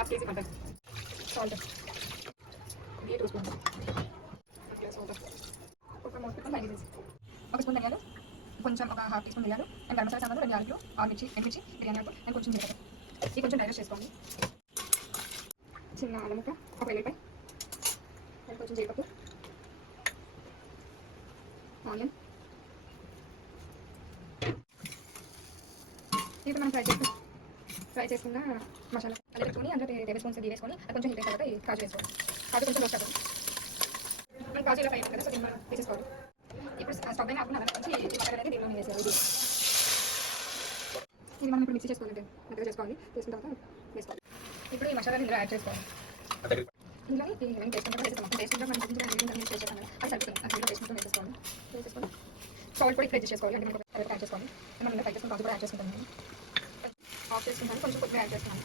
Half KG mutton, salt 2 spoons, salt ఒక మూడు spoon Maggi seeds, ఒక స్పూన్ ధనియాలు, కొంచెం ఒక హాఫ్ టీ స్పూన్ ధనియాలు అండ్ గరం మసాలా సామాన్లు 2 యాలకులు, 6 మిర్చి, ఎండుమిర్చి, బిర్యానీ ఆకు అండ్ కొంచెం జీలకర్ర. ఇది కొంచెం డ్రై రోస్ట్ చేసుకోండి. చిన్న అల్లం ముక్క, ఒక వెల్లిపాయ అండ్ కొంచెం జీడిపప్పు, ఆనియన్. ఇప్పుడు మనం ఫ్రై చేసుకున్న మసాలా అలా పెట్టుకొని అందులో 2 టేబుల్ స్పూన్స్ గీ వేసుకొని అది కొంచెం హీట్ అయిన తర్వాత ఈ కాజు వేసుకోవాలి. కాజు కొంచెం రోస్ట్ అవుతుంది. మనం కాజు ఇలా ఫ్రై అయింది కదా, సో దీన్ని మనం తీసేసుకోవాలి. ఇప్పుడు స్టవ్ పైన ఆకుండా కొంచెం మసాలా అనేది దీనిలో వేసేయాలి. ఇది మనం ఇప్పుడు మిక్సీ చేసుకోవాలి, మెత్తగా చేసుకోవాలి. తీసుకున్న తర్వాత వేసుకోవాలి. ఇప్పుడు ఈ మసాలాని ఇందులో యాడ్ చేసుకోవాలి. ఇందులోని ఏమైనా టేస్ట్ ఉంటుందో వేసేస్తాం. టేస్ట్ ఉంటే మనం కొంచెం టేస్ట్ చేస్తాం కదా, అది సరిపోతుంది. అది టేస్ట్ ఉంటే వేసేసుకోవాలి. సాల్ట్ కూడా ఇక్కడ చేసుకోవాలి. అంటే మనం యాడ్ చేసుకోవాలి. మనం ఫ్రై చేసుకుని కాజు కూడా యాడ్ చేసుకుంటాం. ఆఫ్ చేసుకుంటాను, కొంచెం కొద్దిగా యాడ్ చేస్తున్నాను.